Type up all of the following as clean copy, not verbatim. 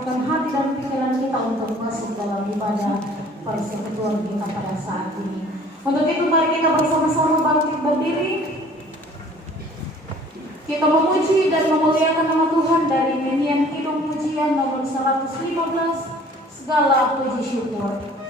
siapkan hati dan pikiran kita untuk masuk dalam ibadah persekutuan kita pada saat ini. Untuk itu mari kita bersama-sama bangkit berdiri. Kita memuji dan memuliakan nama Tuhan dari nyanyian Kidung Pujian nomor 115, segala puji syukur.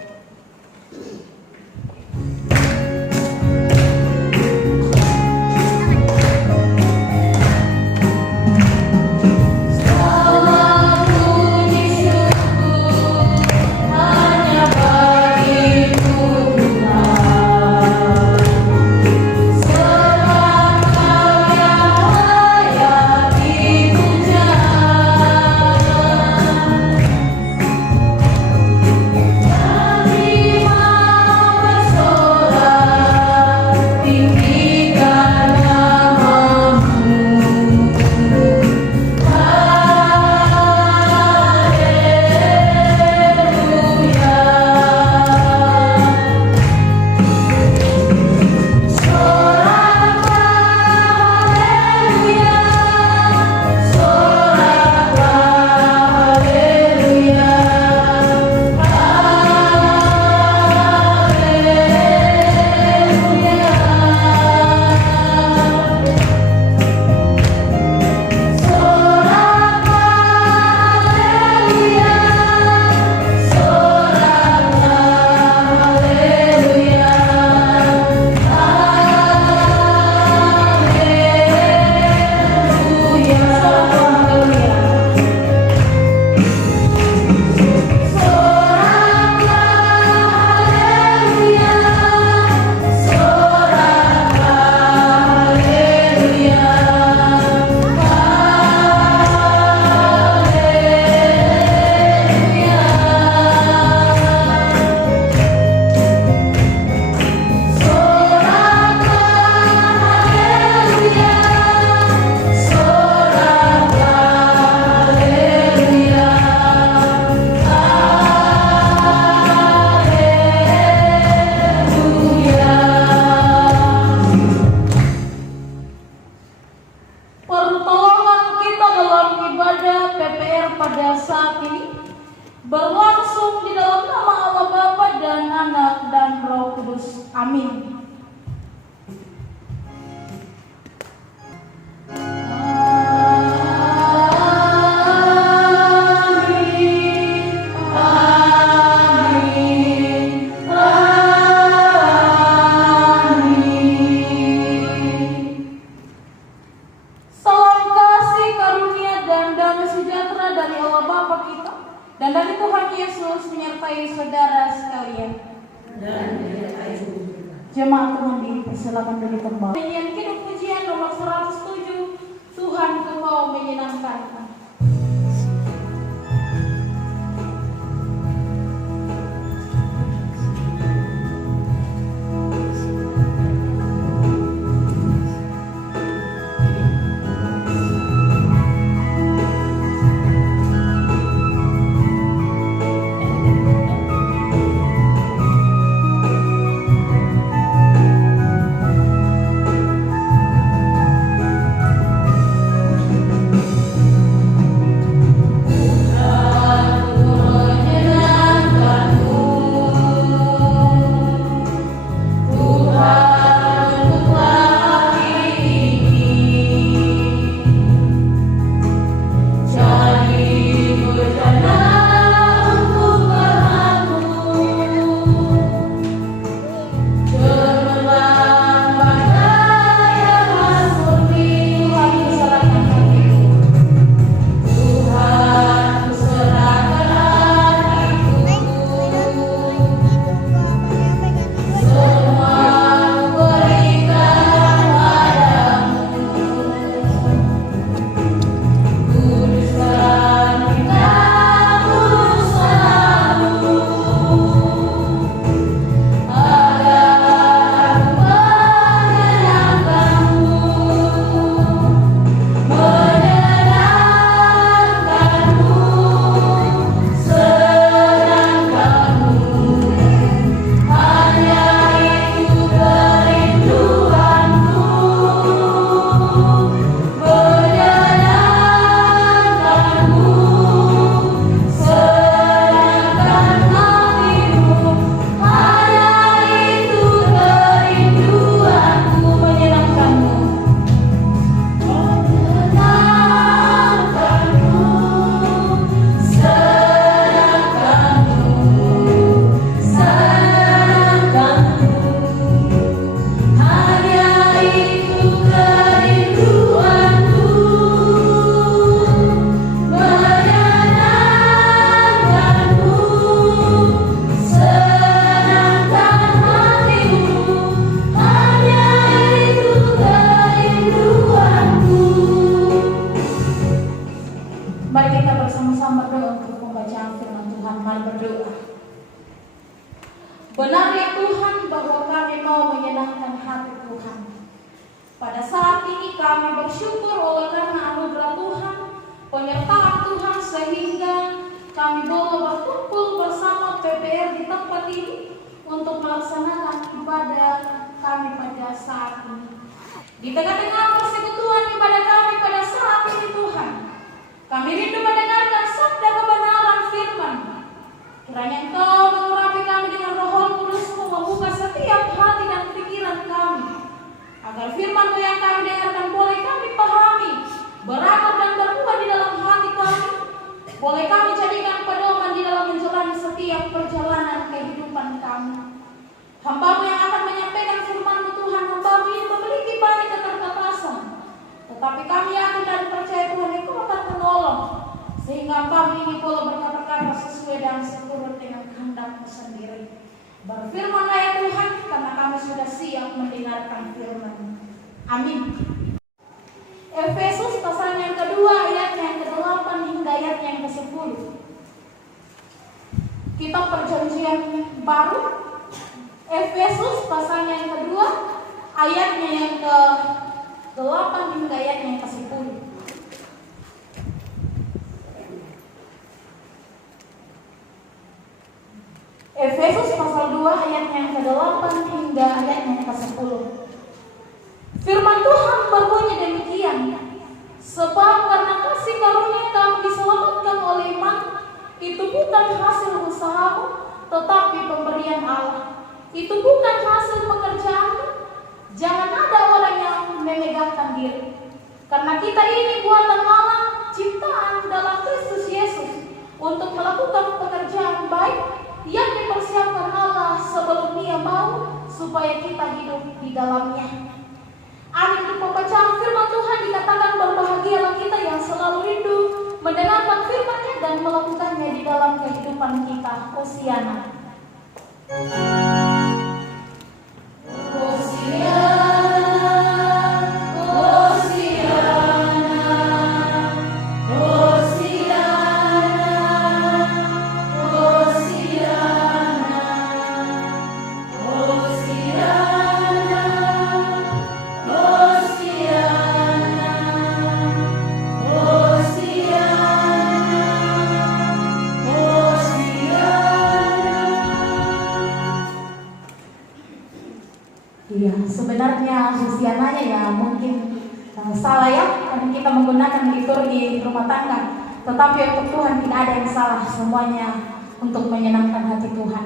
Jemaat Tuhan dipersilakan dari tempat. Nyanyian Kidung Pujian nomor 107, Tuhan Engkau menyenangkan. Mari kita bersama-sama berdoa untuk pembacaan firman Tuhan. Mari berdoa. Benar ya Tuhan bahwa kami mau menyenangkan hati Tuhan. Pada saat ini kami bersyukur oleh karena anugerah Tuhan, penyertaan Tuhan, sehingga kami boleh berkumpul bersama PPR di tempat ini untuk melaksanakan ibadah kami pada saat ini. Di tengah-tengah persekutuan ibadah kami pada saat ini Tuhan, kami rindu mendengarkan sabda kebenaran firman. Kiranya Engkau mengurapi kami dengan Roh Kudus-Mu, membuka setiap hati dan pikiran kami, agar firman-Mu yang kami dengarkan boleh kami pahami, berakar dan berbuah di dalam hati kami. Boleh kami jadikan pedoman di dalam menjalani setiap perjalanan kehidupan kami. Hamba-Mu yang akan menyampaikan firman-Mu Tuhan, hamba-Mu ini memiliki banyak keterbatasan, tetapi kami yakin dan percaya Tuhan Engkau akan menolong, sehingga hamba-Mu ini boleh berkata-kata sesuai dan seturut dengan kehendak-Mu sendiri. Berfirmanlah ya Tuhan, karena kami sudah siap mendengarkan firman-Mu. Amin. Efesus pasal yang kedua ayat yang ke-8 hingga ayat yang ke-10. Kitab Perjanjian Baru, Efesus pasal yang kedua ayatnya yang ke-8 hingga ayatnya yang ke-10. Efesus pasal 2 ayatnya yang ke-8 hingga ayatnya yang ke-10. Firman Tuhan berbunyi demikian, sebab karena kasih karunia kamu diselamatkan oleh iman, itu bukan hasil usahamu, tetapi pemberian Allah. Itu bukan hasil pekerjaanmu. Jangan ada orang yang memegahkan diri, karena kita ini buatan Allah, ciptaan dalam Kristus Yesus, untuk melakukan pekerjaan baik yang dipersiapkan Allah sebelum Dia mau, supaya kita hidup di dalamnya. Amin. Di pembacaan firman Tuhan dikatakan, berbahagialah kita yang selalu rindu mendengarkan firman-Nya dan melakukannya di dalam kehidupan kita. Hosiana. Iya, sebenarnya Hosiananya ya mungkin salah ya, karena kita menggunakan liturgi rumah tangga. Tetapi untuk Tuhan tidak ada yang salah, semuanya untuk menyenangkan hati Tuhan.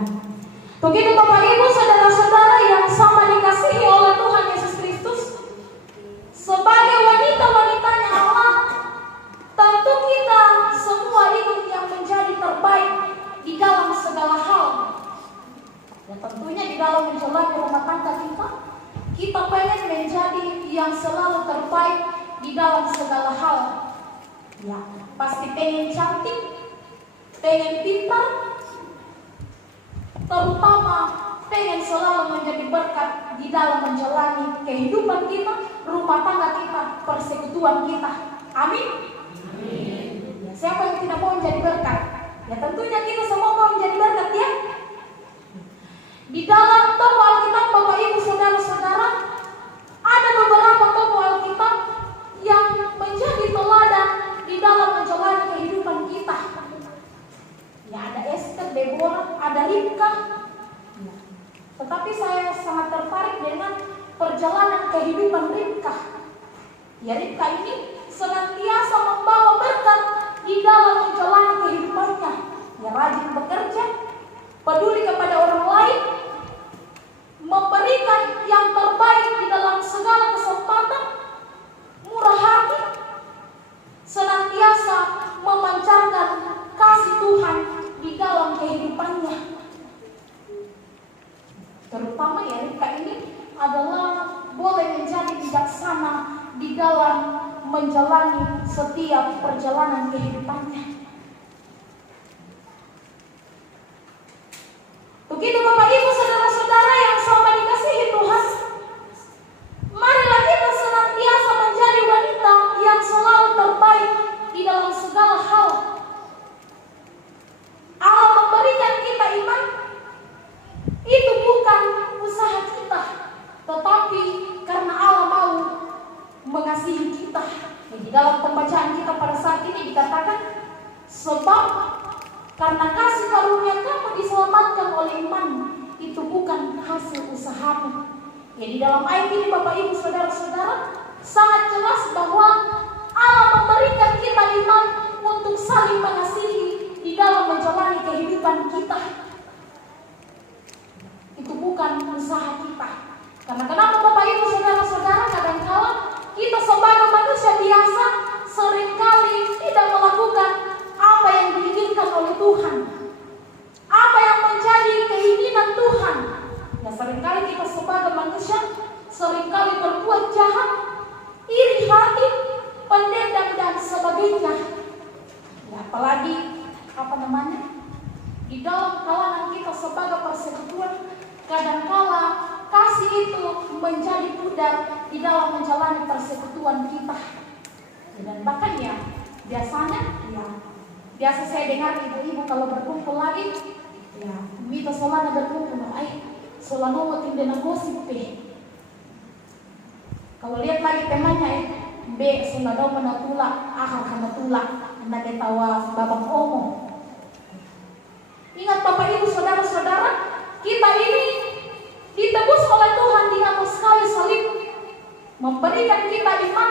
Begitu Bapak Ibu, saudara-saudara yang sama dikasihi oleh Tuhan Yesus Kristus, sebagai wanita-wanitanya Allah, tentu kita semua ingin yang menjadi terbaik di dalam segala hal. Ya tentunya di dalam menjalani rumah tangga kita pengen menjadi yang selalu terbaik di dalam segala hal. Ya, pasti pengen cantik, pengen pintar, terutama pengen selalu menjadi berkat di dalam menjalani kehidupan kita, rumah tangga kita, persekutuan kita. Amin. Amin. Ya, siapa yang tidak mau menjadi berkat? Ya tentunya kita semua mau menjadi berkat ya. Di dalam toko Alkitab, Bapak Ibu saudara-saudara, ada beberapa toko Alkitab yang menjadi teladan di dalam menjalani kehidupan kita. Ya, ada Esther, Deborah, ada Ribka. Ya. Tetapi saya sangat tertarik dengan perjalanan kehidupan Ribka. Ya, Ribka ini senantiasa membawa berkat di dalam menjalani kehidupannya. Ya, rajin bekerja, peduli kepada orang lain, memberikan yang terbaik di dalam segala kesempatan, murah hati, senantiasa memancarkan kasih Tuhan di dalam kehidupannya. Terutama ya Ribka ini adalah boleh menjadi bijaksana di dalam menjalani setiap perjalanan Sebab karena kasih karunia kamu diselamatkan oleh iman, itu bukan hasil usahamu. Ya, di dalam ayat ini Bapak Ibu Saudara-saudara sangat jelas bahwa Allah memberikan kita iman untuk saling mengasihi di dalam menjalani kehidupan kita. Itu bukan usaha kita. Karena kenapa Bapak Ibu Saudara-saudara, kadangkala kita sebagai manusia biasa seringkali tidak melakukan apa yang diinginkan oleh Tuhan, apa yang menjadi keinginan Tuhan. Nah, seringkali kita sebagai manusia seringkali berbuat jahat, iri hati, pendendam dan sebagainya. Ya, apalagi di dalam kalangan kita sebagai persekutuan, kadangkala kasih itu menjadi pudar di dalam menjalani persekutuan kita. Dan bahkan ya biasa saya dengar ibu-ibu kalau berkumpul lagi, ya mita solana berkumpul, solano watin dena gosip kalau lihat lagi temannya solano menatula, menatula, anda tawa babang omo. Ingat Bapak Ibu Saudara-saudara, kita ini ditebus oleh Tuhan di atas kayu salib, memberikan kita iman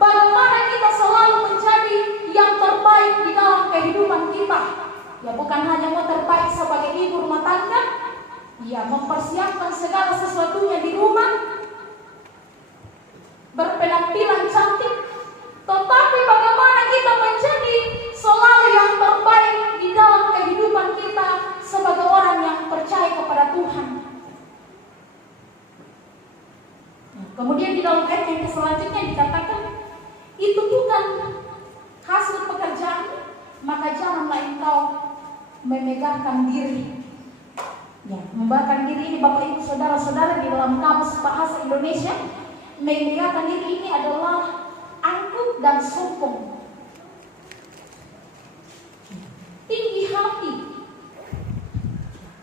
bagaimana kita selalu menjadi yang terbaik di dalam kehidupan kita. Ya, bukan hanya mau terbaik sebagai ibu rumah tangga, ya mempersiapkan segala sesuatunya di rumah, berpenampilan cantik, tetapi bagaimana kita menjadi selalu yang terbaik di dalam kehidupan kita sebagai orang yang percaya kepada Tuhan. Kemudian di dalam ayat yang selanjutnya dikatakan, itu bukan hasil pekerjaan, maka janganlah engkau memegahkan diri. Ya, membakar diri ini Bapak Ibu Saudara-saudara di dalam kamus bahasa Indonesia, memegahkan diri ini adalah angkuh dan sombong, tinggi hati.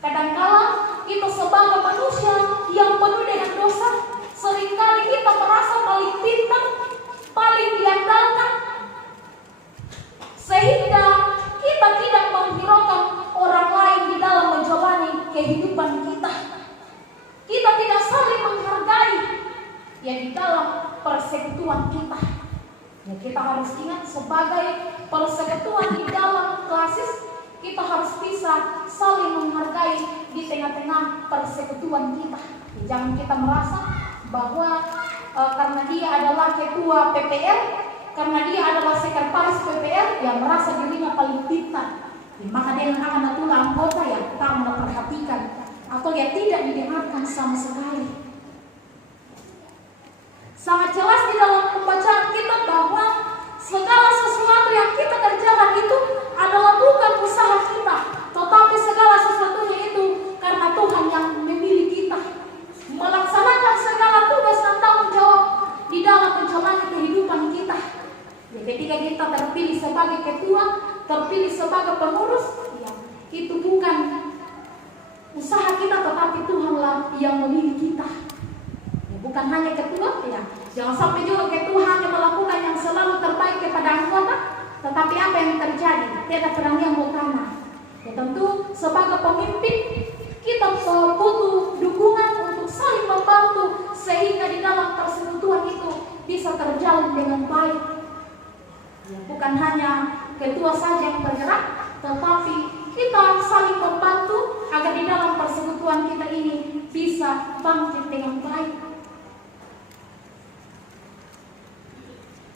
Kadangkala kita sebagai manusia yang penuh dengan dosa, seringkali kita merasa paling pintar, paling diandalkan, sehingga kita tidak menghiraukan orang lain di dalam menjalani kehidupan kita. Kita tidak saling menghargai ya di dalam persekutuan kita. Ya, kita harus ingat sebagai persekutuan di dalam klasis, kita harus bisa saling menghargai di tengah-tengah persekutuan kita. Ya, jangan kita merasa bahwa karena dia adalah ketua PPR, karena dia adalah sekretaris PPR, yang merasa dirinya paling pintar, maka dia akan atulah anggota yang tak memperhatikan atau yang tidak didengarkan sama sekali. Sangat jelas di dalam pembacaan kita bahwa segala sesuatu yang kita kerjakan itu adalah bukan usaha kita, tetapi segala sesuatunya itu karena Tuhan yang memilih kita melaksanakan segala tugas dan tanggung jawab di dalam menjalani kehidupan kita. Ya, ketika kita terpilih sebagai ketua, terpilih sebagai pengurus, ya, itu bukan usaha kita, tetapi Tuhanlah yang memilih kita. Ya, bukan hanya ketua, ya, jangan sampai juga ketua hanya melakukan yang selalu terbaik kepada anggota, tetapi apa yang terjadi? Tidak pernah yang utama. Ya, tentu sebagai pemimpin kita butuh dukungan untuk saling membantu sehingga di dalam persekutuan itu bisa terjalin dengan baik. Ya, bukan hanya ketua saja yang bergerak, tetapi kita saling membantu agar di dalam persekutuan kita ini bisa bangkit dengan baik.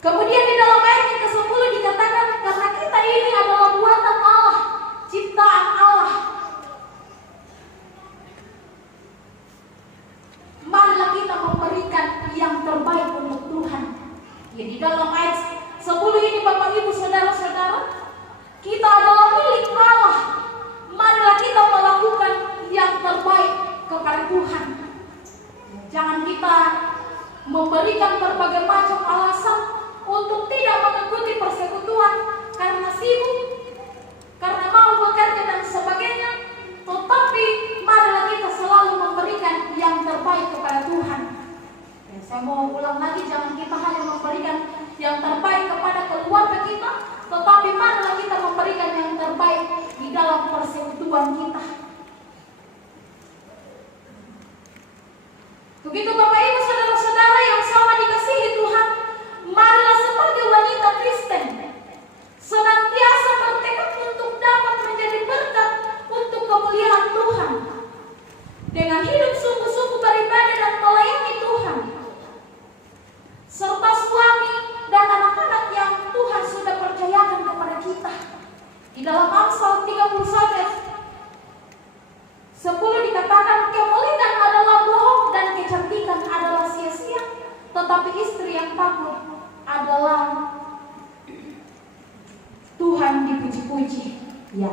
Kemudian di dalam ayat yang ke-10 dikatakan, karena kita ini adalah buatan Allah, ciptaan Allah. Marilah kita memberikan yang terbaik untuk Tuhan. Ya, di dalam ayat 10 ini Bapak Ibu Saudara-saudara, kita adalah milik Allah. Marilah kita melakukan yang terbaik kepada Tuhan. Jangan kita memberikan berbagai macam alasan untuk tidak persekutuan kita. Begitu Bapak Ibu saudara-saudara yang sama dikasihi Tuhan, marilah sebagai wanita Kristen senantiasa bertekad untuk dapat menjadi berkat untuk kemuliaan Tuhan, dengan hidup sungguh-sungguh beribadah dan melayani Tuhan, serta suami dan anak-anak yang Tuhan sudah percayakan kepada kita. Di dalam Amsal 31 ayat 10 dikatakan, kemuliaan adalah bohong dan kecantikan adalah sia-sia, tetapi istri yang takut adalah Tuhan dipuji-puji. Ya,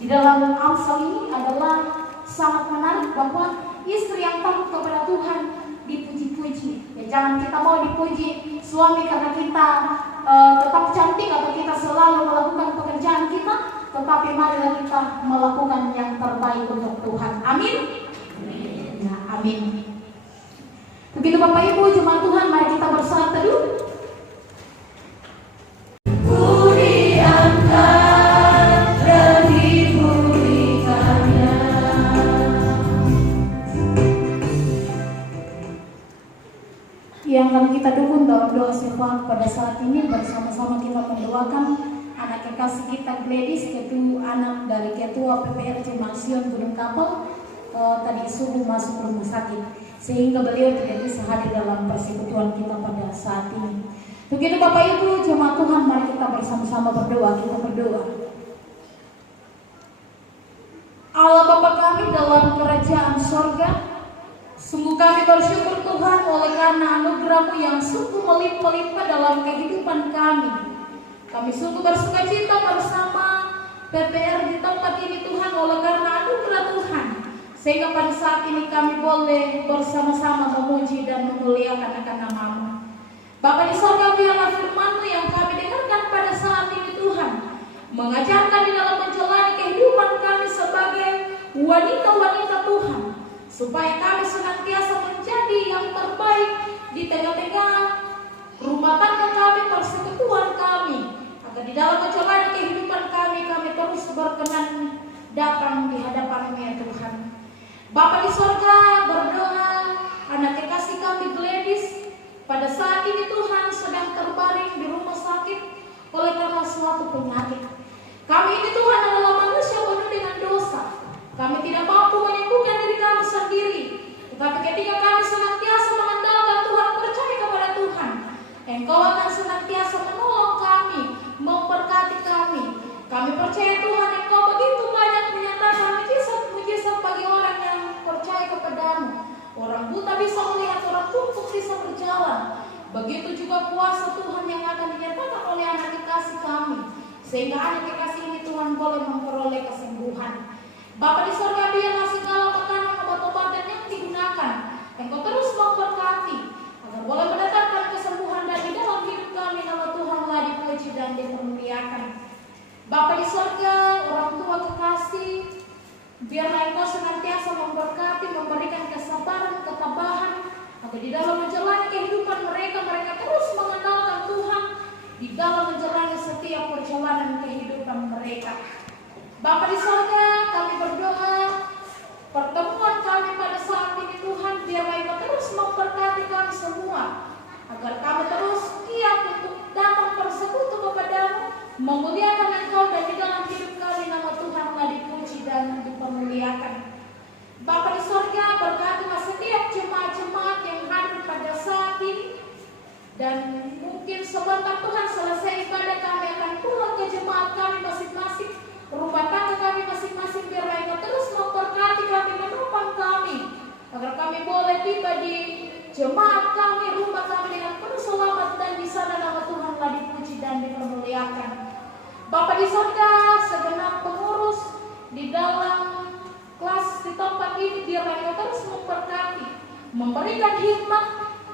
di dalam Amsal ini adalah sangat menarik bahwa istri yang takut kepada Tuhan dipuji-puji. Ya, jangan kita mau dipuji suami karena kita tetap cantik atau kita selalu melakukan pekerjaan kita, tetapi marilah kita melakukan yang terbaik untuk Tuhan. Amin. Ya, amin. Begitu Bapak Ibu jemaat Tuhan, mari kita bersolat teduh. Yang akan kita dukung dalam doa syafaat pada saat ini, bersama-sama kita mendoakan anak kekasih kita Gladys, anak dari Ketua PPRC Mansion Gunung Kapal, tadi subuh masuk rumah sakit sehingga beliau tidak bisa hadir dalam persekutuan kita pada saat ini. Begitu Bapak Ibu jemaat Tuhan, mari kita bersama-sama berdoa. Kita berdoa. Allah Bapa kami dalam kerajaan sorga, sungguh kami bersyukur Tuhan oleh karena anugerah-Mu yang sungguh melimpah-limpah dalam kehidupan kami. Kami sungguh bersuka cita bersama PPR di tempat ini Tuhan oleh karena anugerah Tuhan, sehingga pada saat ini kami boleh bersama-sama memuji dan memuliakan akan nama-Mu. Bapa di sorga, biarlah firman-Mu yang kami dengarkan pada saat ini Tuhan mengajarkan di dalam menjalani kehidupan kami sebagai wanita-wanita Tuhan, supaya kami senantiasa menjadi yang terbaik di tengah-tengah rumah tangga kami, persekutuan kami, agar di dalam menjalani kehidupan kami terus berkenan datang di hadapan-Mu ya Tuhan. Bapa di sorga, berdoa anak kekasih kami Gladys pada saat ini Tuhan sedang terbaring di rumah sakit oleh karena suatu penyakit. Kami ini Tuhan adalah manusia penuh dengan dosa. Kami tidak mampu menyembuhkan diri kami sendiri, tetapi ketika kami senantiasa mengandalkan Tuhan, percaya kepada Tuhan, Engkau akan senantiasa menolong kami, memberkati kami. Kami percaya Tuhan, Engkau begitu banyak menyatakan mujizat-mujizat bagi orang yang percaya kepadamu. Orang buta bisa melihat, orang tungtuk bisa berjalan. Begitu juga kuasa Tuhan yang akan dinyatakan oleh anak kekasih kami, sehingga anak kekasih ini Tuhan boleh memperoleh kesembuhan. Bapa di sorga, biarlah segala makanan obat-obatan yang digunakan Engkau terus memberkati, agar boleh mendatangkan kesembuhan, dan di dalam hidup kami nama Tuhanlah dipuji dan dipermuliakan. Bapa di sorga, orang tua kekasih, biarlah Engkau senantiasa memberkati, memberikan kesabaran, ketabahan, agar di dalam menjalani kehidupan mereka terus mengenalkan Tuhan di dalam menjalani setiap perjalanan kehidupan mereka. Bapa di sorga, kami berdoa pertemuan kami pada saat ini Tuhan, biarlah Engkau terus memberkati kami semua, agar kami terus giat untuk datang bersekutu kepadamu, memuliakan Engkau, dan di dalam hidup kami nama Tuhanlah dipuji dan dipermuliakan. Bapa di sorga, berkatilah setiap jemaat-jemaat yang hadir pada saat ini, dan mungkin sebentar Tuhan selesai ibadah kami akan pulang ke jemaat kami masing-masing, rumah tangga kami masing-masing. Biarlah Engkau terus memberkati kami, menopang kami, agar kami boleh tiba di jemaat kami, rumah kami dengan penuh selamat, dan di sana nama Tuhanlah dipuji dan dipermuliakan. Bapa di sorga, segenap pengurus di dalam kelas di tempat ini, biarlah Engkau terus memberkati, memberikan hikmat,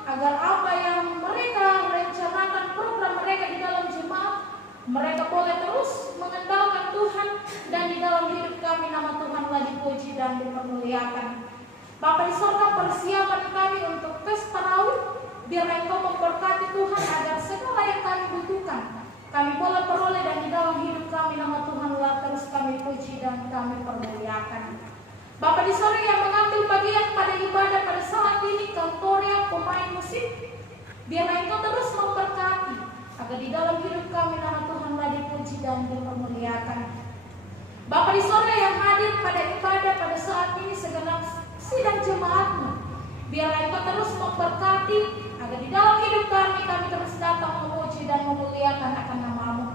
agar apa yang mereka rencanakan, program mereka di dalam jemaat, mereka boleh terus mengandalkan Tuhan, dan di dalam hidup kami nama Tuhanlah dipuji dan dipermuliakan. Bapa di sorga, persiapan kami untuk pesta tarawih, biarlah Engkau memberkati Tuhan, agar segala yang kami butuhkan kami boleh peroleh, dan di dalam hidup kami nama Tuhanlah terus kami puji dan kami permuliakan. Bapak di sana yang mengambil bagian pada ibadah pada saat ini, kantoria, pemain musik, biarlah Engkau terus memberkati, agar di dalam hidup kami nama Tuhanlah dipuji dan dipermuliakan. Bapak di sana yang hadir pada ibadah pada saat ini segenap sidang jemaat-Mu, biarlah Engkau terus memberkati, agar di dalam hidup kami terus datang memuji dan memuliakan akan nama-Mu.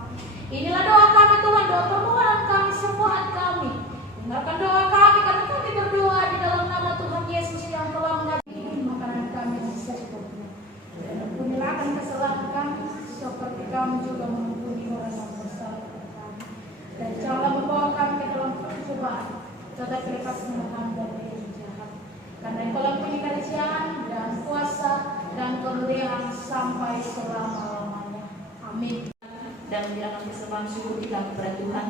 Inilah doa kami Tuhan, doa permohonan kami, sembahan kami. Dengarkan doa kami karena kami berdoa di dalam nama Tuhan Yesus yang telah mengasihi makanan kami yang secukupnya. Dan ampunilah akan kesalahan kami, seperti kami juga mengampuni orang yang bersalah kepada kami. Dan janganlah membawa kami ke dalam percobaan, tetapi lepaskanlah kami dari yang jahat. Karena Engkau punya kerajaan dan kuasa dan kemuliaan sampai selama-lamanya. Amin. Dan menyerahkan persembahan syukur kita kepada Tuhan,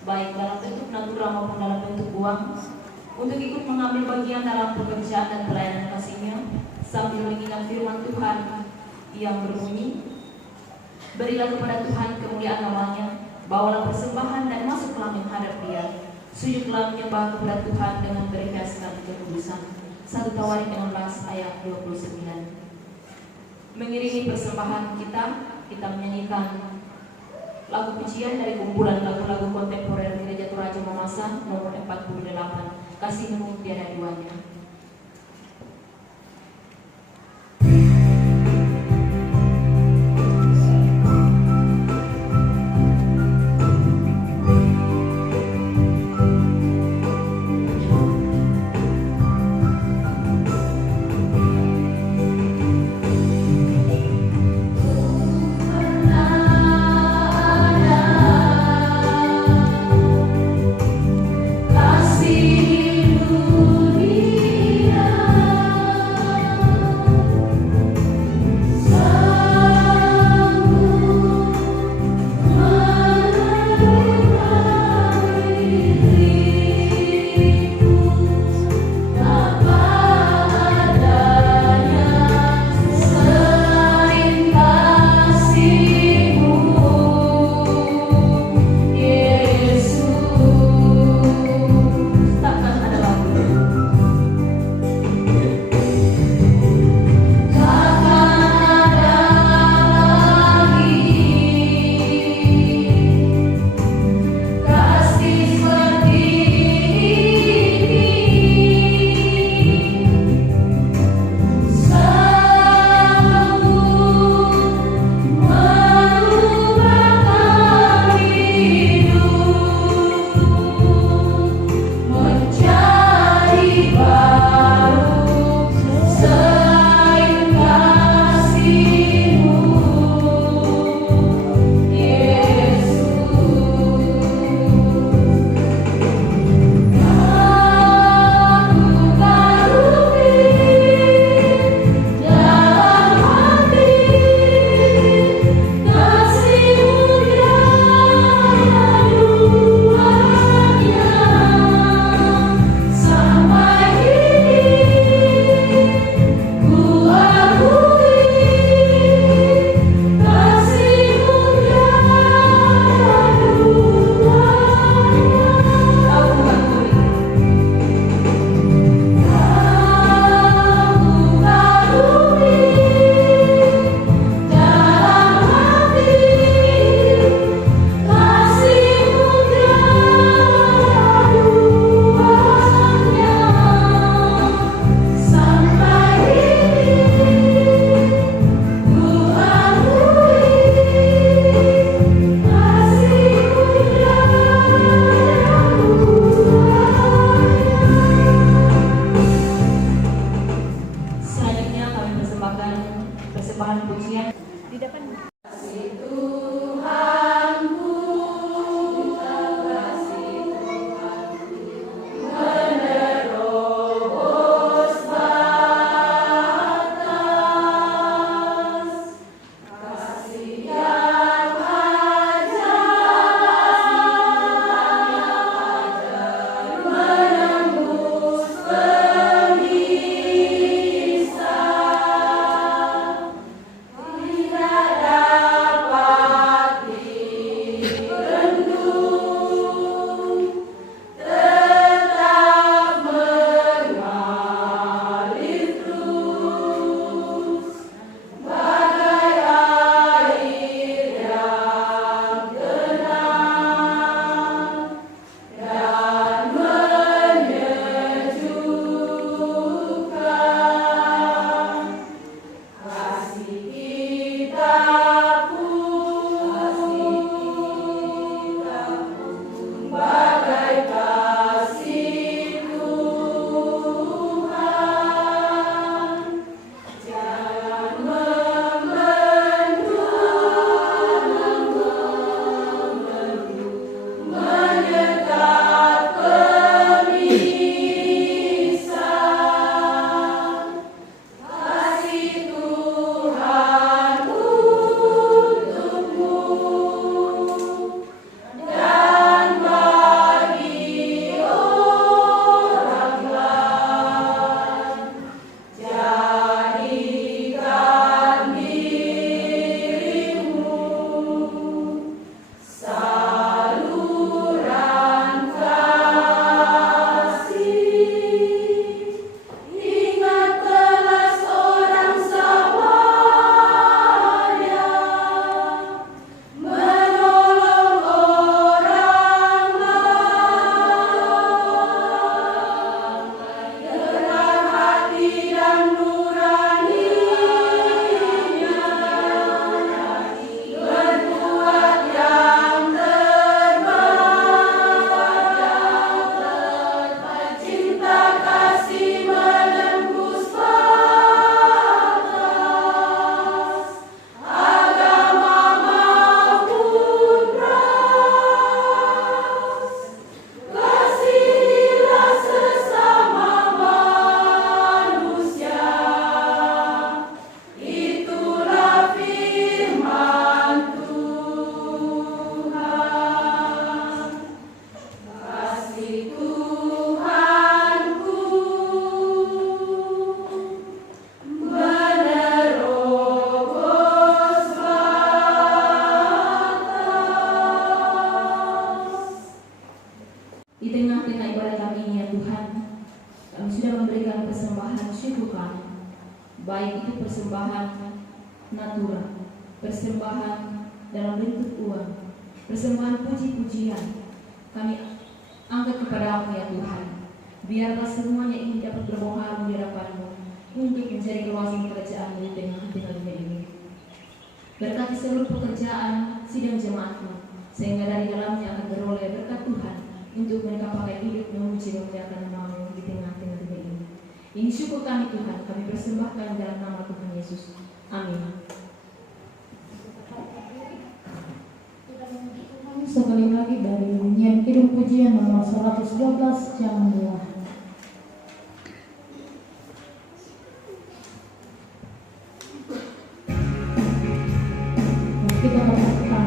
baik dalam bentuk natural maupun dalam bentuk uang, untuk ikut mengambil bagian dalam pekerjaan dan pelayanan kasih-Nya, sambil mengingat firman Tuhan yang berbunyi, berilah kepada Tuhan kemuliaan namanya, bawalah persembahan dan masuklah menghadap Dia, sujudlah menyembah kepada Tuhan dengan berhiaskan kekudusan. 1 Tawarik 16 ayat 29. Mengiringi persembahan kita menyanyikan lagu pujian dari kumpulan lagu-lagu kontemporer Gereja Toraja Mamasa nomor 48, Kasih-Mu Tiada Duanya. Kasih-Mu memberikan persembahan syukur kami, baik itu persembahan natura, persembahan dalam bentuk uang, persembahan puji-pujian, kami angkat kepadamu ya Tuhan. Biarlah semuanya ini dapat berbohong di hadapan-Mu untuk menjadi keluasan kerajaan-Mu di tengah-tengah dunia ini. Berkati seluruh pekerjaan sidang jemaat-Mu, sehingga dari dalamnya akan beroleh berkat Tuhan untuk mereka pakai hidup memuji dan memuliakan nama-Mu di tengah-tengah dunia ini. Ini syukur kami Tuhan, kami persembahkan dalam nama Tuhan Yesus. Amin. Sekali lagi dari nyanyian Kidung Pujian nomor 112 Jangan Lelah. Kita berkata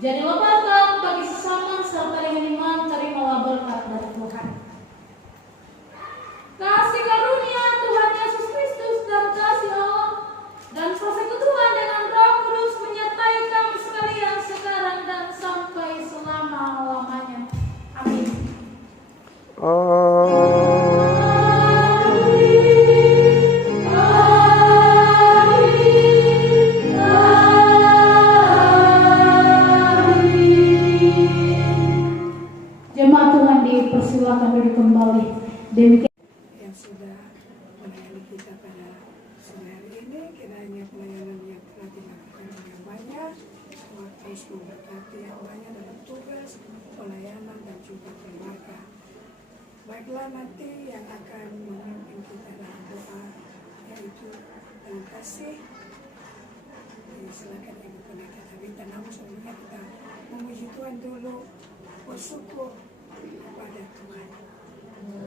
jadilah berkat bagi sesama serta yang iman, terimalah berkat dari Tuhan. Kasih karunia Tuhan Yesus Kristus dan kasih Allah dan persekutuan dengan Roh Kudus menyertai kami sekalian sekarang dan sampai selama-lamanya. Amin. Jemaat Tuhan dipersilakan duduk kembali. Demikian yang sudah melayani kita pada sore hari ini, kiranya pelayanan yang telah dilakukan yang banyak, Tuhan terus memberkati yang banyak dalam tugas, pelayanan dan juga keluarga. Baiklah, nanti yang akan memimpin kita dalam doa yaitu dalam kasih. Silakan Ibu Pendeta Tabita. Namun sebelumnya kita memuji Tuhan dulu, bersyukur kepada Tuhan.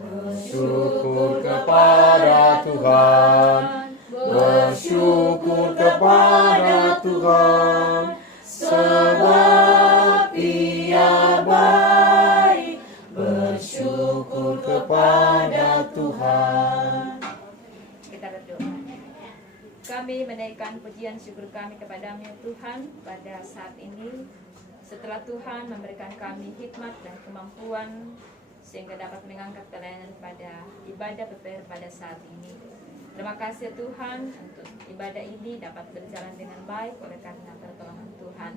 Bersyukur kepada Tuhan, bersyukur kepada Tuhan, sebab Ia baik. Bersyukur kepada Tuhan. Kita berdoa. Kami menaikkan pujian syukur kami kepadamu ya Tuhan pada saat ini. Setelah Tuhan memberikan kami hikmat dan kemampuan sehingga dapat mengangkat pelayanan pada ibadah PPR pada saat ini. Terima kasih Tuhan untuk ibadah ini dapat berjalan dengan baik oleh karena pertolongan Tuhan.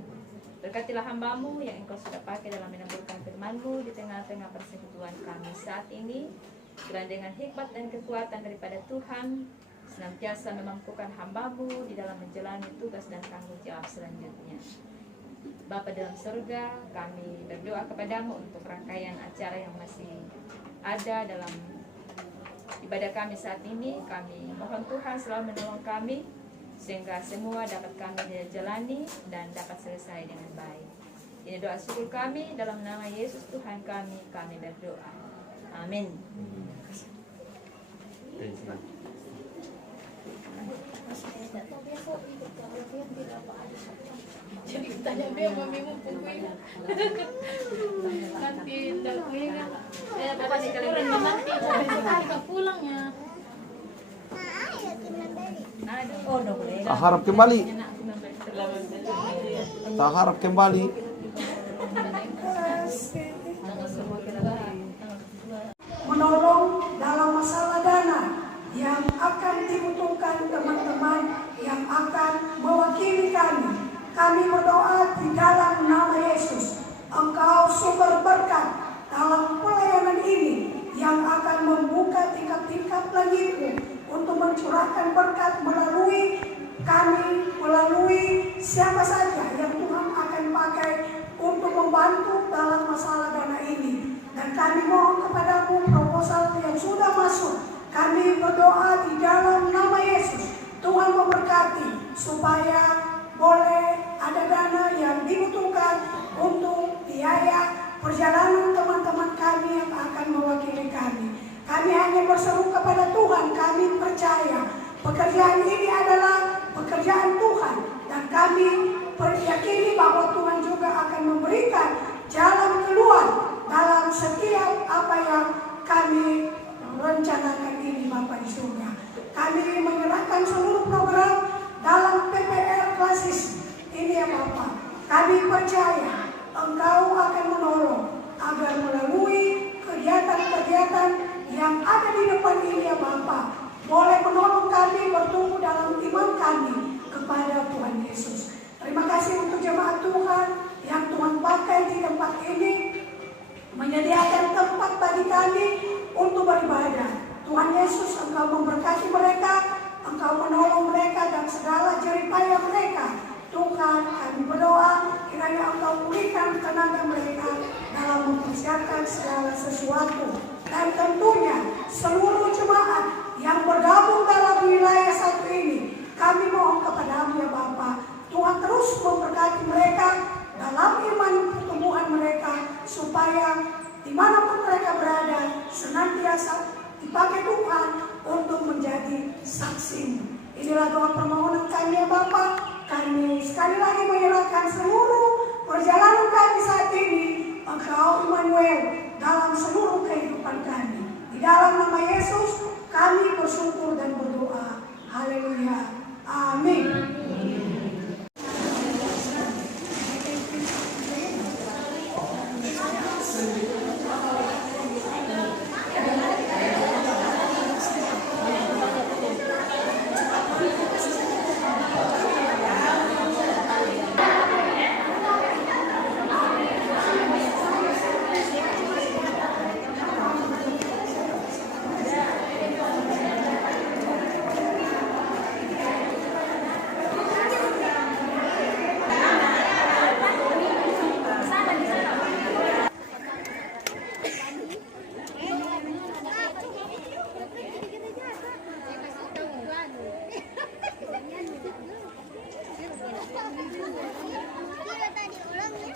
Berkatilah hamba-Mu yang Engkau sudah pakai dalam menaburkan firman-Mu di tengah-tengah persekutuan kami saat ini. Kiranya dengan hikmat dan kekuatan daripada Tuhan senantiasa memampukan hamba-Mu di dalam menjalani tugas dan tanggung jawab selanjutnya. Bapa dalam surga, kami berdoa kepadamu untuk rangkaian acara yang masih ada dalam ibadah kami saat ini. Kami mohon Tuhan selalu menolong kami, sehingga semua dapat kami jalani dan dapat selesai dengan baik. Ini doa syukur kami dalam nama Yesus Tuhan kami berdoa. Amin. Jadi tanya dia mamimu pungguin. Nanti tidak kuingat. Bapak sekali nanti besok kita pulang ya. Oh, no boleh. Tak harap kembali. Tak harap kembali. Menolong dalam masalah dana yang akan dibutuhkan teman-teman yang akan mewakili kami. Kami berdoa di dalam nama Yesus, Engkau sumber berkat dalam pelayanan ini yang akan membuka tingkap-tingkap langit-Mu untuk mencurahkan berkat melalui kami, melalui siapa saja yang Tuhan akan pakai untuk membantu dalam masalah dana ini. Dan kami mohon kepadamu proposal yang sudah masuk, kami berdoa di dalam nama Yesus, Tuhan memberkati supaya boleh ada dana yang dibutuhkan untuk biaya perjalanan teman-teman kami yang akan mewakili kami. Kami hanya berseru kepada Tuhan, kami percaya pekerjaan ini adalah pekerjaan Tuhan, dan kami yakini bahwa Tuhan juga akan memberikan jalan keluar dalam setiap apa yang kami rencanakan ini, Bapa di surga. Kami menyerahkan seluruh program dalam PPR Klasis ini ya Bapa. Kami percaya Engkau akan menolong agar melalui kegiatan-kegiatan yang ada di depan ini ya Bapa, boleh menolong kami bertumbuh dalam iman kami kepada Tuhan Yesus. Terima kasih untuk jemaat Tuhan yang Tuhan pakai di tempat ini, menyediakan tempat bagi kami untuk beribadah. Tuhan Yesus, Engkau memberkati mereka, Engkau menolong mereka dan segala jeripaya mereka. Tuhan, kami berdoa kiranya Engkau pulihkan tenaga mereka dalam mempersiapkan segala sesuatu. Dan tentunya seluruh jemaat yang bergabung dalam wilayah satu ini, kami mohon kepadamu ya Bapa, Tuhan terus memberkati mereka dalam iman pertumbuhan mereka, supaya dimanapun mereka berada senantiasa dipakai Tuhan untuk menjadi saksi. Inilah doa permohonan kami ya Bapa. Kami sekali lagi menyerahkan seluruh perjalanan kami saat ini, Engkau Immanuel, dalam seluruh kehidupan kami. Di dalam nama Yesus kami bersyukur dan berdoa. Haleluya. Amin. Tadi ulangnya